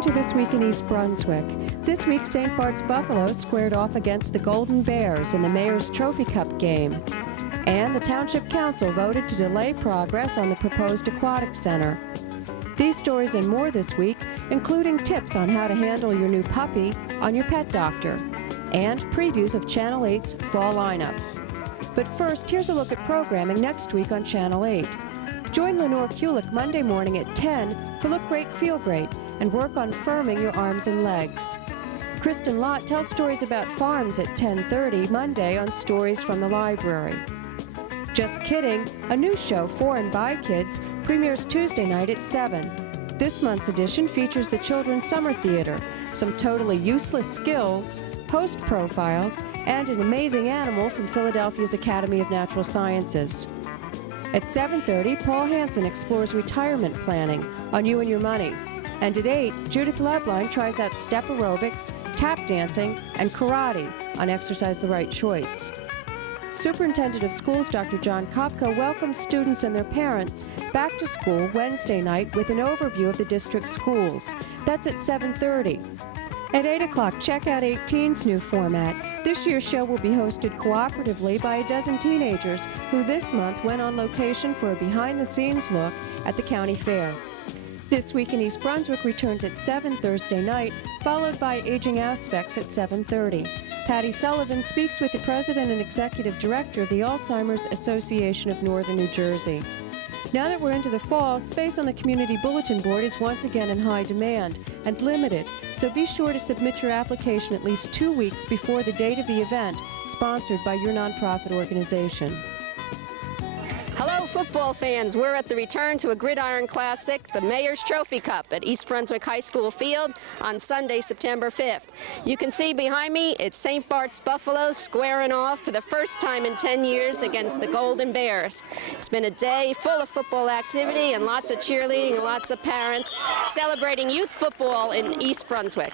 Welcome to This Week in East Brunswick. This week, St. Bart's Buffaloes squared off against the Golden Bears in the Mayor's Trophy Cup game. And the Township Council voted to delay progress on the proposed aquatic center. These stories and more this week, including tips on how to handle your new puppy on your pet doctor, and previews of Channel 8's fall lineup. But first, here's a look at programming next week on Channel 8. Join Lenore Kulik Monday morning at 10 for Look Great, Feel Great and work on firming your arms and legs. Kristen Lott tells stories about farms at 10:30 Monday on Stories from the Library. Just Kidding, a new show for and by kids, premieres Tuesday night at 7. This month's edition features the Children's Summer Theater, some totally useless skills, host profiles, and an amazing animal from Philadelphia's Academy of Natural Sciences. At 7:30, Paul Hansen explores retirement planning on You and Your Money. And at 8, Judith Lebline tries out step aerobics, tap dancing, and karate on Exercise the Right Choice. Superintendent of Schools Dr. John Kopka welcomes students and their parents back to school Wednesday night with an overview of the district schools. That's at 7:30. At 8 o'clock, check out 18's new format. This year's show will be hosted cooperatively by a dozen teenagers who this month went on location for a behind-the-scenes look at the county fair. This Week in East Brunswick returns at 7 Thursday night, followed by Aging Aspects at 7:30. Patty Sullivan speaks with the president and executive director of the Alzheimer's Association of Northern New Jersey. Now that we're into the fall, space on the community bulletin board is once again in high demand and limited, so be sure to submit your application at least 2 weeks before the date of the event, sponsored by your nonprofit organization. Hello, football fans. We're at the return to a Gridiron Classic, the Mayor's Trophy Cup at East Brunswick High School Field on Sunday, September 5th. You can see behind me, it's St. Bart's Buffaloes squaring off for the first time in 10 years against the Golden Bears. It's been a day full of football activity and lots of cheerleading and lots of parents celebrating youth football in East Brunswick.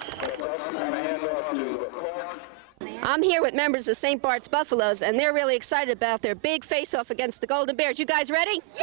I'm here with members of St. Bart's Buffaloes, and they're really excited about their big face-off against the Golden Bears. You guys ready? Yeah!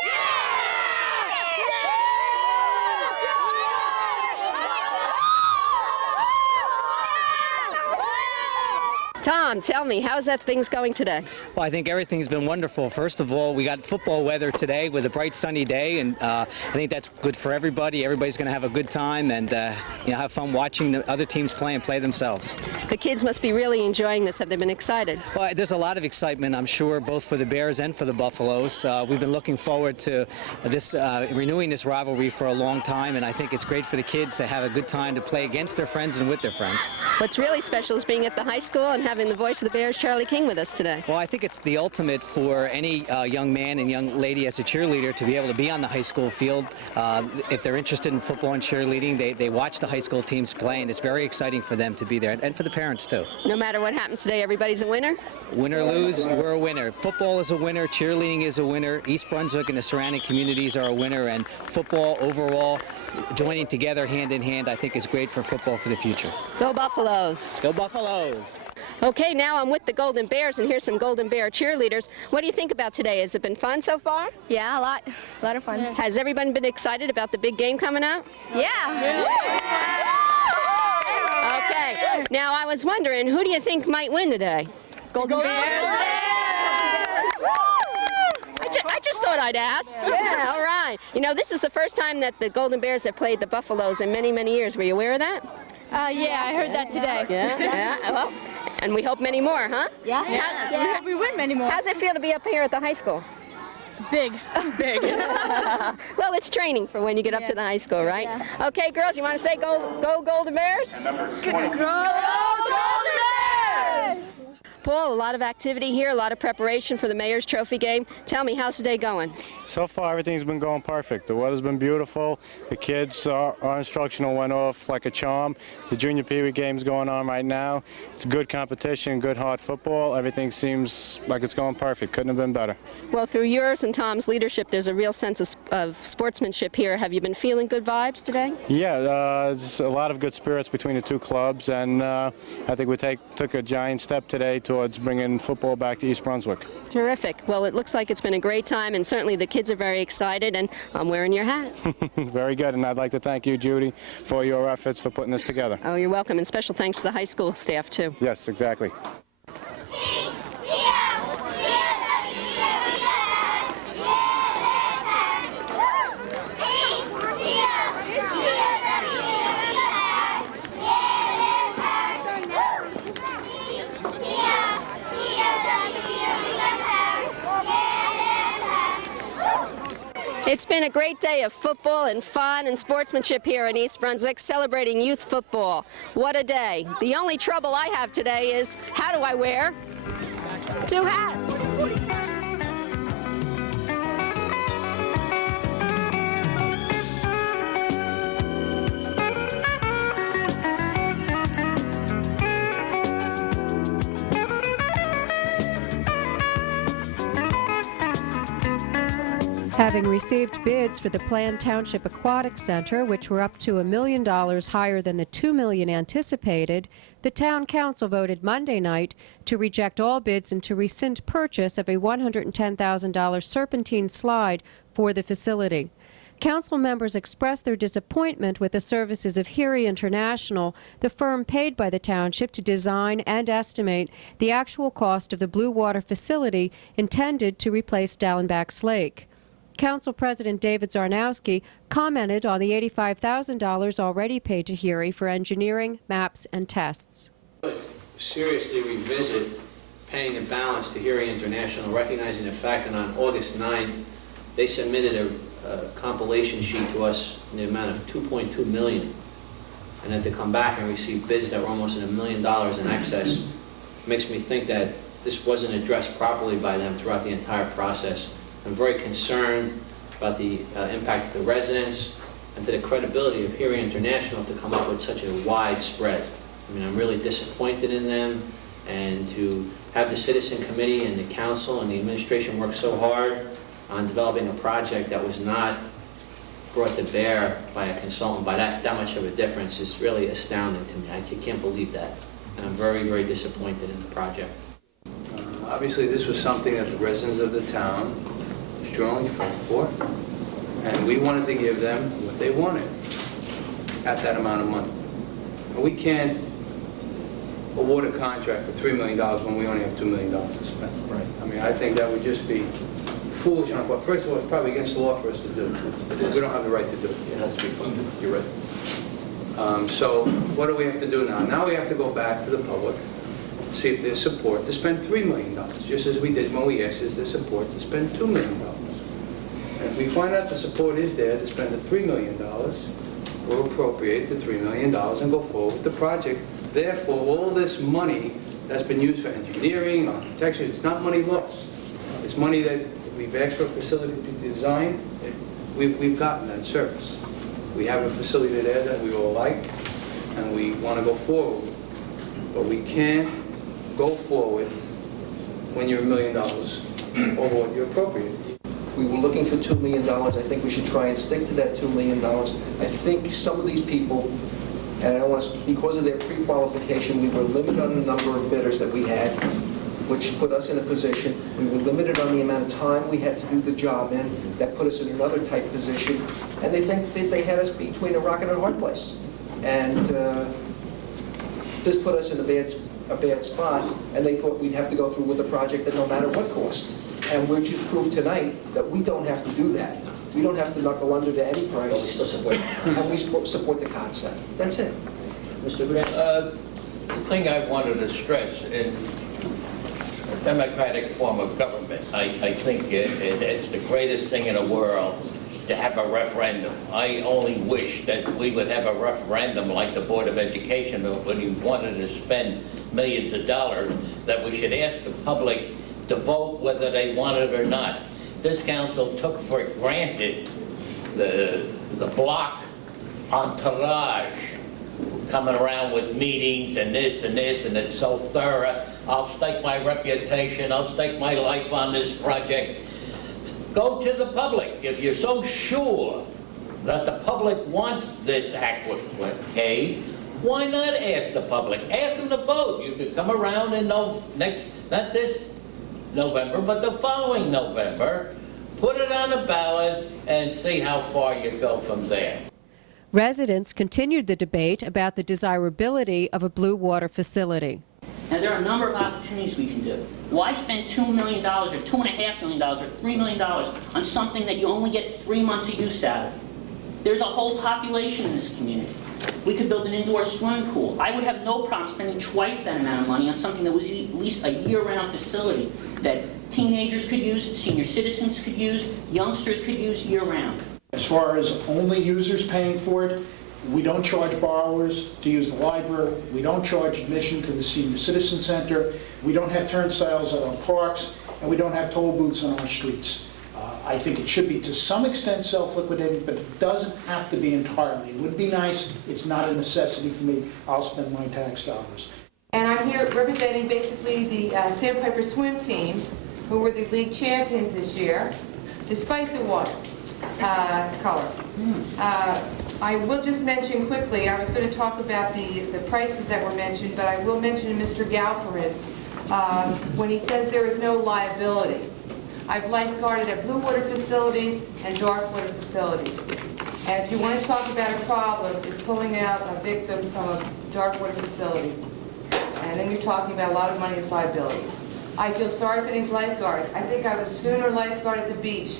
Tom, tell me, how's that things going today? Well, I think everything's been wonderful. First of all, we got football weather today with a bright sunny day, and I think that's good for everybody. Everybody's going to have a good time and have fun watching the other teams play and play themselves. The kids must be really enjoying this. Have they been excited? Well, there's a lot of excitement, I'm sure, both for the Bears and for the Buffaloes. We've been looking forward to this renewing this rivalry for a long time, and I think it's great for the kids to have a good time to play against their friends and with their friends. What's really special is being at the high school and having the voice of the Bears, Charlie King, with us today. Well, I think it's the ultimate for any young man and young lady as a cheerleader to be able to be on the high school field. If they're interested in football and cheerleading, they watch the high school teams play, and it's very exciting for them to be there, and for the parents too. No matter what happens today, everybody's a winner? Win or lose, we're a winner. Football is a winner, cheerleading is a winner, East Brunswick and the surrounding communities are a winner, and football overall, joining together hand in hand, I think is great for football for the future. Go Buffaloes! Go Buffaloes! Okay, now I'm with the Golden Bears, and here's some Golden Bear cheerleaders. What do you think about today? Has it been fun so far? Yeah, a lot of fun. Yeah. Has everyone been excited about the big game coming out? Yeah. Okay, now I was wondering, who do you think might win today? Golden Bears. I just thought I'd ask. Yeah, all right. You know, this is the first time that the Golden Bears have played the Buffaloes in many, many years. Were you aware of that? Yeah, I heard that today. Yeah. Well, and we hope many more, huh? Yeah. We hope we win many more. How's it feel to be up here at the high school? Big. Well, it's training for when you get up to the high school, right? Yeah. Okay, girls, you want to say go Golden Bears? Go Golden Bears! Paul, a lot of activity here, a lot of preparation for the Mayor's Trophy game. Tell me, how's the day going? So far, everything's been going perfect. The weather's been beautiful. The kids, our instructional went off like a charm. The junior Pee Wee game's going on right now. It's good competition, good hard football. Everything seems like it's going perfect. Couldn't have been better. Well, through yours and Tom's leadership, there's a real sense of sportsmanship here. Have you been feeling good vibes today? Yeah, there's a lot of good spirits between the two clubs, and I think we took a giant step today to towards bringing football back to East Brunswick. Terrific. Well, it looks like it's been a great time, and certainly the kids are very excited, and I'm wearing your hat. Very good, and I'd like to thank you, Judy, for your efforts for putting this together. Oh, you're welcome, and special thanks to the high school staff, too. Yes, exactly. It's been a great day of football and fun and sportsmanship here in East Brunswick, celebrating youth football. What a day. The only trouble I have today is, how do I wear two hats? Having received bids for the planned Township Aquatic Center, which were up to $1 million higher than the $2 million anticipated, the Town Council voted Monday night to reject all bids and to rescind purchase of a $110,000 serpentine slide for the facility. Council members expressed their disappointment with the services of Heary International, the firm paid by the township to design and estimate the actual cost of the Blue Water facility intended to replace Dallenbach's Lake. Council President David Zarnowski commented on the $85,000 already paid to Heary for engineering, maps, and tests. Seriously revisit paying the balance to Heary International, recognizing the fact that on August 9th, they submitted a compilation sheet to us in the amount of $2.2 million. And then to come back and receive bids that were almost $1 million in excess makes me think that this wasn't addressed properly by them throughout the entire process. I'm very concerned about the impact to the residents and to the credibility of Heary International to come up with such a wide spread. I mean, I'm really disappointed in them, and to have the Citizen Committee and the Council and the administration work so hard on developing a project that was not brought to bear by a consultant by that much of a difference is really astounding to me. I can't believe that, and I'm very, very disappointed in the project. Obviously, this was something that the residents of the town strongly fought for, and we wanted to give them what they wanted at that amount of money. And we can't award a contract for $3 million when we only have $2 million to spend. Right. I mean, I think that would just be foolish on our part. First of all, it's probably against the law for us to do. We don't have the right to do it. It has to be funded. You're right. So what do we have to do now? Now we have to go back to the public, see if there's support to spend $3 million, just as we did when we asked is there support to spend $2 million. And if we find out the support is there to spend the $3 million, we'll appropriate the $3 million and go forward with the project. Therefore, all this money that's been used for engineering, architecture, it's not money lost. It's money that we've asked for a facility to be designed. We've gotten that service. We have a facility there that we all like, and we want to go forward. But we can't go forward when you're $1 million over what you appropriate. We were looking for $2 million. I think we should try and stick to that $2 million. I think some of these people, and I don't want to, because of their pre-qualification, we were limited on the number of bidders that we had, which put us in a position. We were limited on the amount of time we had to do the job in. That put us in another tight position. And they think that they had us between a rock and a hard place. And this put us in a bad spot, and they thought we'd have to go through with the project at no matter what cost. And we're just proved tonight that we don't have to do that. We don't have to knuckle under to any price. Well, we still support it. And we support the concept. That's it. Mr. Grant? The thing I wanted to stress, in a democratic form of government, I think it's the greatest thing in the world to have a referendum. I only wish that we would have a referendum like the Board of Education, when you wanted to spend millions of dollars, that we should ask the public to vote whether they want it or not. This council took for granted the block entourage coming around with meetings and this, and it's so thorough. I'll stake my reputation, I'll stake my life on this project. Go to the public. If you're so sure that the public wants this aqueduct, Why not ask the public? Ask them to vote. You could come around in not this November, but the following November, put it on the ballot and see how far you go from there. Residents continued the debate about the desirability of a blue water facility. Now, there are a number of opportunities we can do. Why spend $2 million or $2.5 million or $3 million on something that you only get 3 months of use out of? There's a whole population in this community. We could build an indoor swimming pool. I would have no problem spending twice that amount of money on something that was at least a year-round facility that teenagers could use, senior citizens could use, youngsters could use year-round. As far as only users paying for it, we don't charge borrowers to use the library. We don't charge admission to the Senior Citizen Center. We don't have turnstiles at our parks, and we don't have toll booths on our streets. I think it should be to some extent self-liquidating, but it doesn't have to be entirely. It would be nice. It's not a necessity for me. I'll spend my tax dollars. And I'm here representing basically the Sandpiper swim team, who were the league champions this year, despite the water color. I will just mention quickly, I was going to talk about the prices that were mentioned, but I will mention Mr. Galperin when he says there is no liability. I've lifeguarded at blue water facilities and dark water facilities. And if you want to talk about a problem, it's pulling out a victim from a dark water facility. And then you're talking about a lot of money as liability. I feel sorry for these lifeguards. I think I would sooner lifeguard at the beach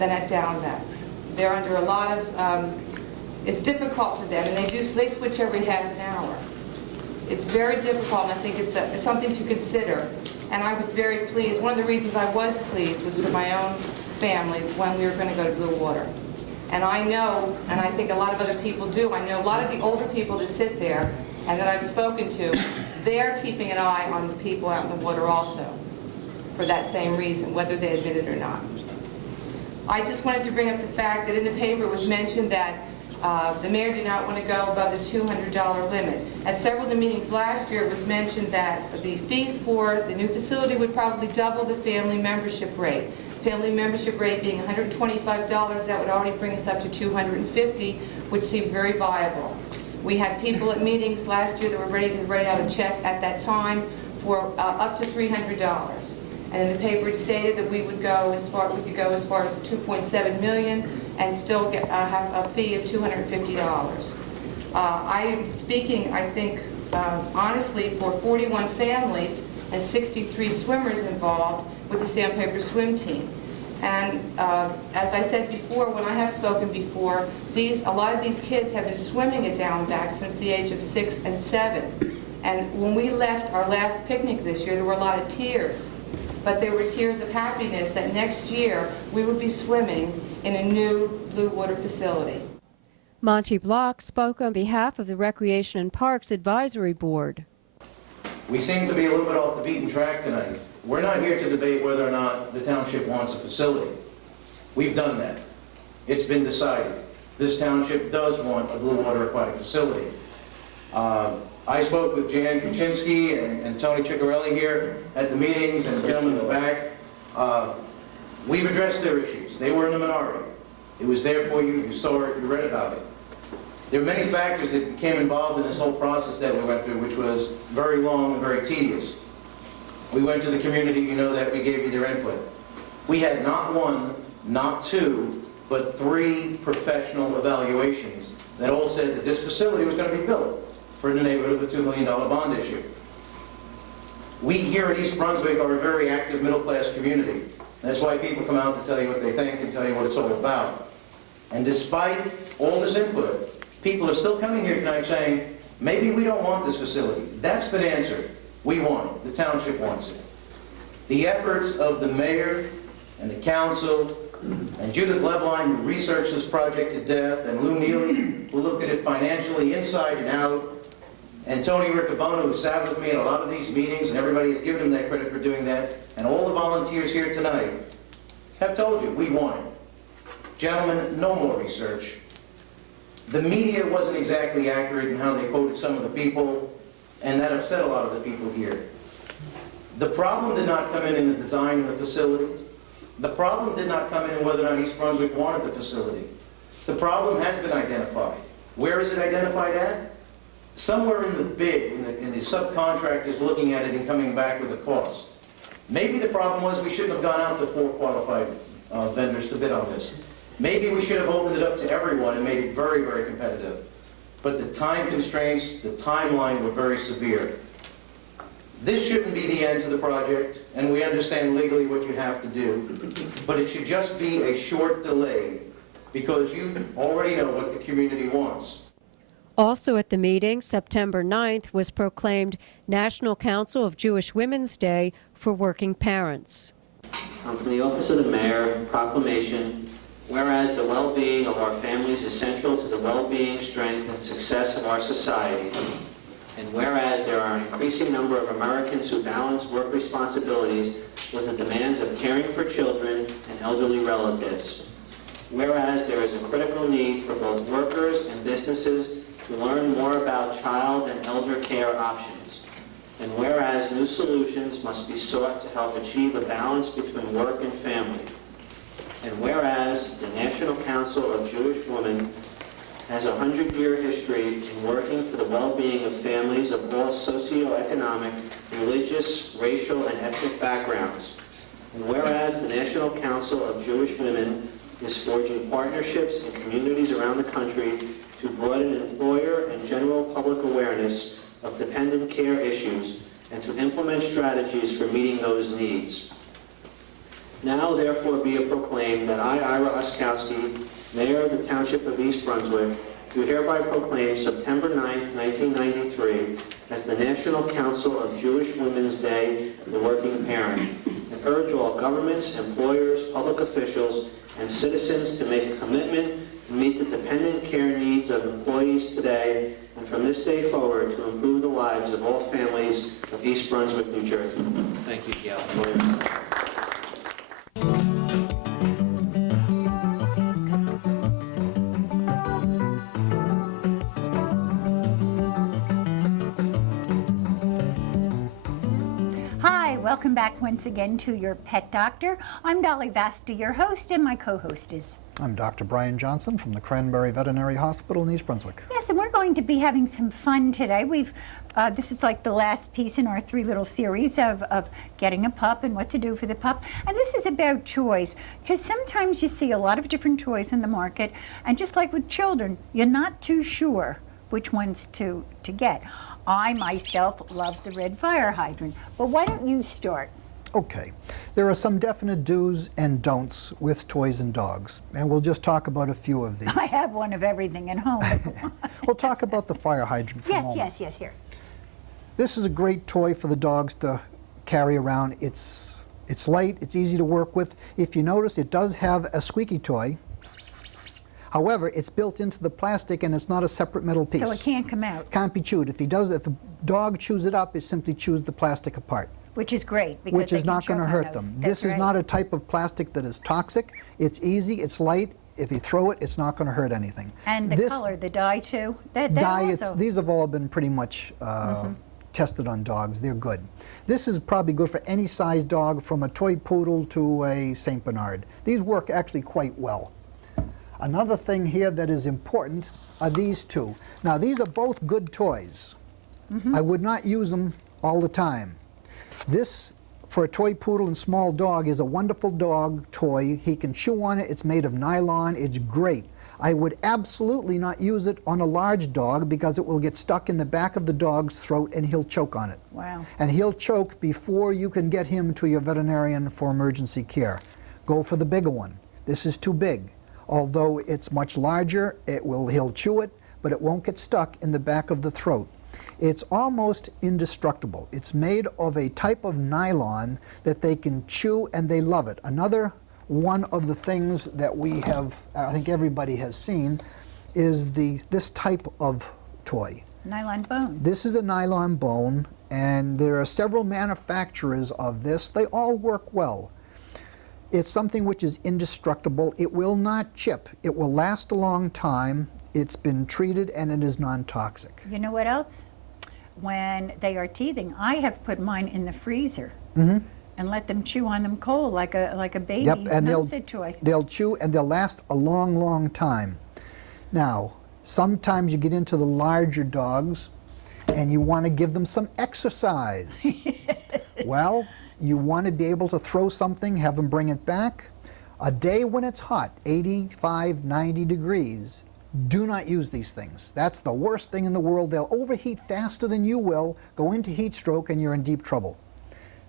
than at Downbacks. They're under a lot of, it's difficult for them, and they switch every half an hour. It's very difficult, and I think it's something to consider. And I was very pleased. One of the reasons I was pleased was for my own family when we were going to go to blue water. And I know, and I think a lot of other people do, I know a lot of the older people that sit there and that I've spoken to, they're keeping an eye on the people out in the water also for that same reason, whether they admit it or not. I just wanted to bring up the fact that in the paper it was mentioned that the mayor did not want to go above the $200 limit. At several of the meetings last year, it was mentioned that the fees for the new facility would probably double the family membership rate. Family membership rate being $125, that would already bring us up to $250, which seemed very viable. We had people at meetings last year that were ready to write out a check at that time for up to $300. And in the paper it stated that we could go as far as $2.7 million and still have a fee of $250. I am speaking, I think, honestly, for 41 families and 63 swimmers involved with the Sandpiper swim team. And as I said before, when I have spoken before, a lot of these kids have been swimming at Downback since the age of 6 and 7. And when we left our last picnic this year, there were a lot of tears. But there were tears of happiness that next year we would be swimming in a new blue water facility. Monty Block spoke on behalf of the Recreation and Parks Advisory Board. We seem to be a little bit off the beaten track tonight. We're not here to debate whether or not the township wants a facility. We've done that. It's been decided. This township does want a blue water aquatic facility. I spoke with Jan Kuczynski and Tony Ciccarelli here at the meetings, and the gentleman in the back. We've addressed their issues. They were in the minority. It was there for you. You saw it. You read about it. There are many factors that became involved in this whole process that we went through, which was very long and very tedious. We went to the community. You know that we gave you their input. We had not one, not two, but 3 professional evaluations that all said that this facility was going to be built for in the neighborhood of a $2 million bond issue. We here in East Brunswick are a very active middle-class community. That's why people come out to tell you what they think and tell you what it's all about. And despite all this input, people are still coming here tonight saying, maybe we don't want this facility. That's been answered. We want it. The township wants it. The efforts of the mayor and the council and Judith Lebline, who researched this project to death, and Lou Neely, who looked at it financially inside and out, and Tony Riccobona, who sat with me at a lot of these meetings, and everybody has given him that credit for doing that, and all the volunteers here tonight have told you, we want it. Gentlemen, no more research. The media wasn't exactly accurate in how they quoted some of the people, and that upset a lot of the people here. The problem did not come in the design of the facility. The problem did not come in whether or not East Brunswick wanted the facility. The problem has been identified. Where is it identified at? somewhere in the bid, in the subcontractors looking at it and coming back with a cost. Maybe the problem was we shouldn't have gone out to 4 qualified vendors to bid on this. Maybe we should have opened it up to everyone and made it very, very competitive. But the time constraints, the timeline were very severe. This shouldn't be the end to the project, and we understand legally what you have to do, but it should just be a short delay because you already know what the community wants. Also at the meeting, September 9th was proclaimed National Council of Jewish Women's Day for Working Parents. From the Office of the Mayor, proclamation, whereas the well-being of our families is central to the well-being, strength, and success of our society, and whereas there are an increasing number of Americans who balance work responsibilities with the demands of caring for children and elderly relatives, whereas there is a critical need for both workers and businesses to learn more about child and elder care options, and whereas new solutions must be sought to help achieve a balance between work and family, and whereas the National Council of Jewish Women has a 100-year history in working for the well-being of families of all socioeconomic, religious, racial, and ethnic backgrounds, and whereas the National Council of Jewish Women is forging partnerships in communities around the country to broaden employer and general public awareness of dependent care issues and to implement strategies for meeting those needs. Now, therefore, be it proclaimed that I, Ira Oskowski, Mayor of the Township of East Brunswick, do hereby proclaim September 9th, 1993 as the National Council of Jewish Women's Day, the Working Parent, and urge all governments, employers, public officials, and citizens to make a commitment to meet the dependent care needs of employees today and from this day forward to improve the lives of all families of East Brunswick, New Jersey. Thank you, Gail. Welcome back once again to Your Pet Doctor. I'm Dolly Vasta, your host, and my co-host is... I'm Dr. Brian Johnson from the Cranberry Veterinary Hospital in East Brunswick. Yes, and we're going to be having some fun today. This is like the last piece in our 3 little series of getting a pup and what to do for the pup. And this is about toys, because sometimes you see a lot of different toys in the market, and just like with children, you're not too sure which ones to get. I myself love the red fire hydrant, but why don't you start? Okay, there are some definite do's and don'ts with toys and dogs, and we'll just talk about a few of these. I have one of everything at home. We'll talk about the fire hydrant for a moment. Yes, here. This is a great toy for the dogs to carry around. It's light, it's easy to work with. If you notice, it does have a squeaky toy. However, it's built into the plastic and it's not a separate metal piece. So it can't come out. Can't be chewed. If the dog chews it up, it simply chews the plastic apart. Which is great, because which is not going to hurt them. This is not a type of plastic that is toxic. It's easy, it's light. If you throw it, it's not going to hurt anything. And the color, the dye too? These have all been pretty much tested on dogs. They're good. This is probably good for any size dog, from a toy poodle to a St. Bernard. These work actually quite well. Another thing here that is important are these two. Now, these are both good toys. I would not use them all the time. This, for a toy poodle and small dog, is a wonderful dog toy. He can chew on it. It's made of nylon. It's great. I would absolutely not use it on a large dog because it will get stuck in the back of the dog's throat and he'll choke on it. Wow. And he'll choke before you can get him to your veterinarian for emergency care. Go for the bigger one. This is too big. Although it's much larger, he'll chew it, but it won't get stuck in the back of the throat. It's almost indestructible. It's made of a type of nylon that they can chew, and they love it. Another one of the things that we have, I think everybody has seen, is this type of toy. Nylon bone. This is a nylon bone, and there are several manufacturers of this. They all work well. It's something which is indestructible. It will not chip. It will last a long time. It's been treated, and it is non-toxic. You know what else? When they are teething, I have put mine in the freezer and let them chew on them cold like a baby's nose toy. They'll chew, and they'll last a long, long time. Now, sometimes you get into the larger dogs, and you want to give them some exercise. Well, you want to be able to throw something, have them bring it back. A day when it's hot, 85, 90 degrees, do not use these things. That's the worst thing in the world. They'll overheat faster than you will, go into heat stroke, and you're in deep trouble.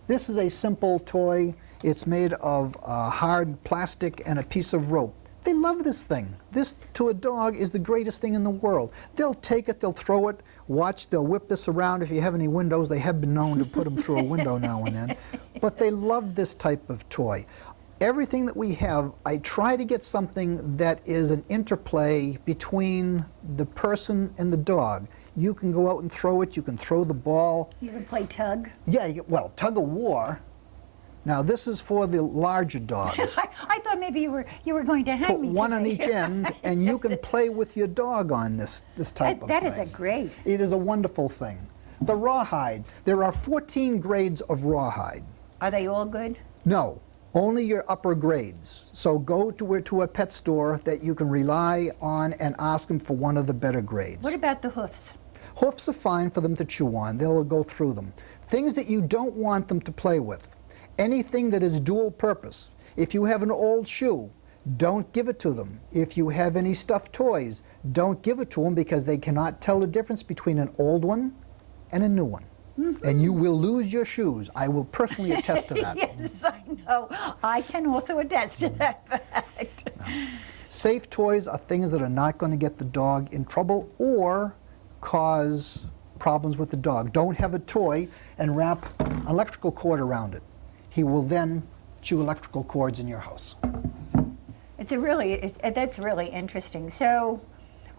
This is a simple toy. It's made of hard plastic and a piece of rope. They love this thing. This, to a dog, is the greatest thing in the world. They'll take it, they'll throw it, watch, they'll whip this around. If you have any windows, they have been known to put them through a window now and then. But they love this type of toy. Everything that we have, I try to get something that is an interplay between the person and the dog. You can go out and throw it, you can throw the ball. You can play tug. Yeah, well, tug of war. Now this is for the larger dogs. I thought maybe you were going to hang Put me one on today. each end, and you can play with your dog on this type of thing. That is a great. It is a wonderful thing. The rawhide, there are 14 grades of rawhide. Are they all good? No, only your upper grades. So go to a pet store that you can rely on and ask them for one of the better grades. What about the hoofs? Hoofs are fine for them to chew on. They'll go through them. Things that you don't want them to play with. Anything that is dual purpose. If you have an old shoe, don't give it to them. If you have any stuffed toys, don't give it to them because they cannot tell the difference between an old one and a new one. And you will lose your shoes. I will personally attest to that. Yes, I know. I can also attest to that fact. Safe toys are things that are not going to get the dog in trouble or cause problems with the dog. Don't have a toy and wrap an electrical cord around it. He will then chew electrical cords in your house. That's really interesting. So,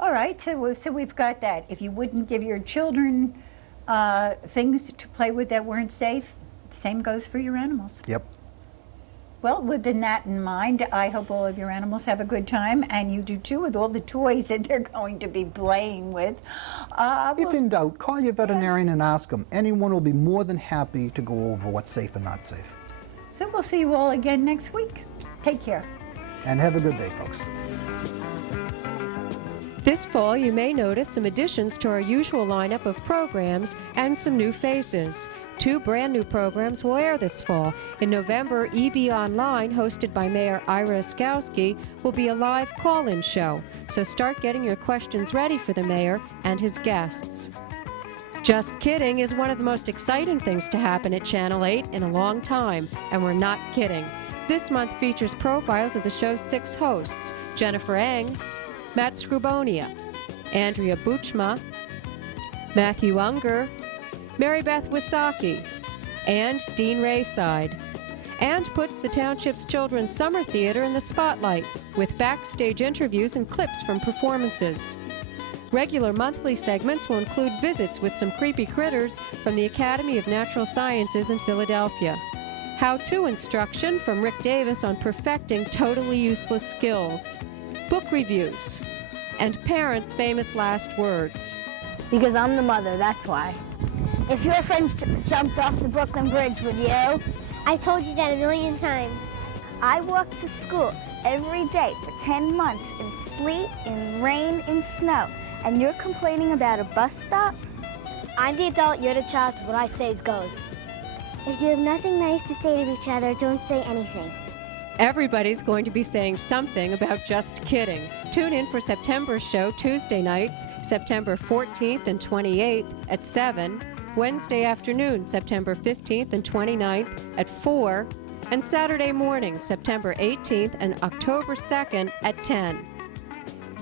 all right, so we've got that. If you wouldn't give your children things to play with that weren't safe, same goes for your animals. Yep. Well, within that in mind, I hope all of your animals have a good time, and you do too with all the toys that they're going to be playing with. If in doubt, call your veterinarian and ask them. Anyone will be more than happy to go over what's safe and not safe. So we'll see you all again next week. Take care. And have a good day, folks. This fall, you may notice some additions to our usual lineup of programs and some new faces. 2 brand new programs will air this fall. In November, EB Online, hosted by Mayor Ira Oskowski, will be a live call-in show. So start getting your questions ready for the mayor and his guests. Just Kidding is one of the most exciting things to happen at Channel 8 in a long time, and we're not kidding. This month features profiles of the show's 6 hosts: Jennifer Eng, Matt Scribonia, Andrea Buchma, Matthew Unger, Mary Beth Wisaki, and Dean Rayside, and puts the township's Children's Summer Theater in the spotlight with backstage interviews and clips from performances. Regular monthly segments will include visits with some creepy critters from the Academy of Natural Sciences in Philadelphia, how-to instruction from Rick Davis on perfecting totally useless skills, book reviews, and parents' famous last words. Because I'm the mother, that's why. If your friends jumped off the Brooklyn Bridge, would you? I told you that a million times. I walked to school every day for 10 months in sleet, in rain, in snow. And you're complaining about a bus stop? I'm the adult, you're the child, so what I say goes. If you have nothing nice to say to each other, don't say anything. Everybody's going to be saying something about Just Kidding. Tune in for September's show Tuesday nights, September 14th and 28th at 7, Wednesday afternoon, September 15th and 29th at 4, and Saturday morning, September 18th and October 2nd at 10.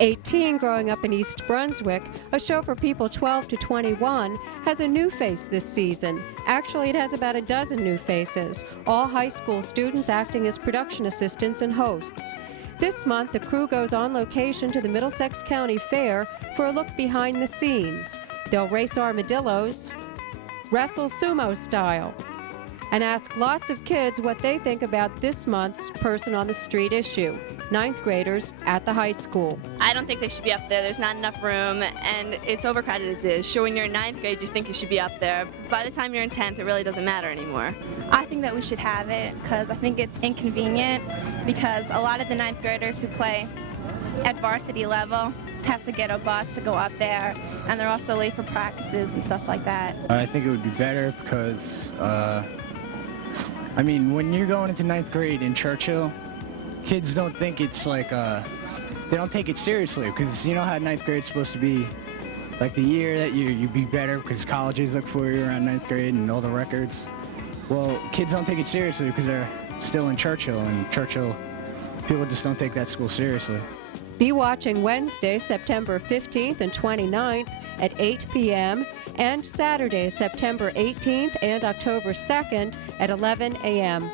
18 Growing Up in East Brunswick, a show for people 12 to 21, has a new face this season. Actually, it has about a dozen new faces, all high school students acting as production assistants and hosts. This month, the crew goes on location to the Middlesex County Fair for a look behind the scenes. They'll race armadillos, wrestle sumo style, and ask lots of kids what they think about this month's Person on the Street issue. 9th graders at the high school. I don't think they should be up there. There's not enough room, and it's overcrowded as is. Sure, when you're in 9th grade, you think you should be up there. By the time you're in 10th, it really doesn't matter anymore. I think that we should have it because I think it's inconvenient because a lot of the 9th graders who play at varsity level have to get a bus to go up there, and they're also late for practices and stuff like that. I think it would be better because, I mean, when you're going into 9th grade in Churchill, kids don't think it's like, they don't take it seriously, because you know how 9th grade's supposed to be like the year that you be better because colleges look for you around 9th grade and all the records. Well, kids don't take it seriously because they're still in Churchill, and Churchill, people just don't take that school seriously. Be watching Wednesday, September 15th and 29th at 8 p.m. and Saturday, September 18th and October 2nd at 11 a.m.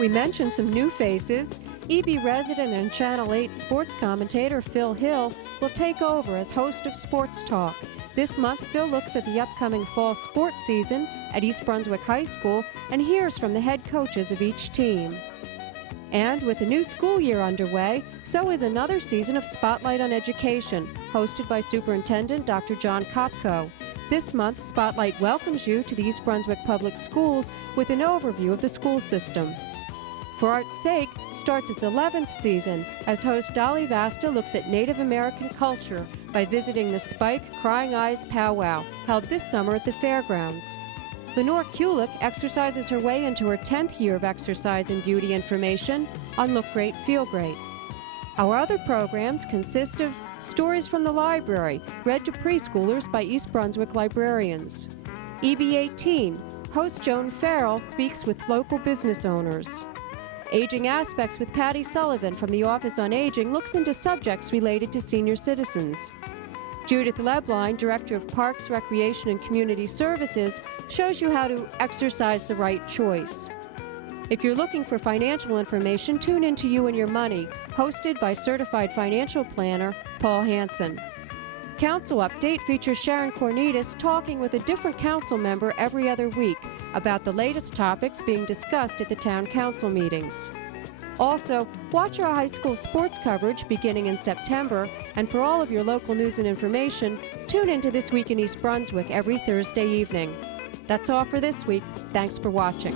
We mentioned some new faces. EB resident and Channel 8 sports commentator Phil Hill will take over as host of Sports Talk. This month, Phil looks at the upcoming fall sports season at East Brunswick High School and hears from the head coaches of each team. And with the new school year underway, so is another season of Spotlight on Education, hosted by Superintendent Dr. John Kopko. This month, Spotlight welcomes you to the East Brunswick Public Schools with an overview of the school system. For Art's Sake starts its 11th season as host Dolly Vasta looks at Native American culture by visiting the Spike Crying Eyes Powwow, held this summer at the fairgrounds. Lenore Kulik exercises her way into her 10th year of exercise and beauty information on Look Great, Feel Great. Our other programs consist of Stories from the Library, read to preschoolers by East Brunswick librarians. EB18, host Joan Farrell speaks with local business owners. Aging Aspects with Patty Sullivan from the Office on Aging looks into subjects related to senior citizens. Judith Lebline, Director of Parks, Recreation, and Community Services, shows you how to exercise the right choice. If you're looking for financial information, tune into You and Your Money, hosted by Certified Financial Planner Paul Hansen. Council Update features Sharon Cornitas talking with a different council member every other week about the latest topics being discussed at the town council meetings. Also, watch our high school sports coverage beginning in September, and for all of your local news and information, tune into This Week in East Brunswick every Thursday evening. That's all for this week. Thanks for watching.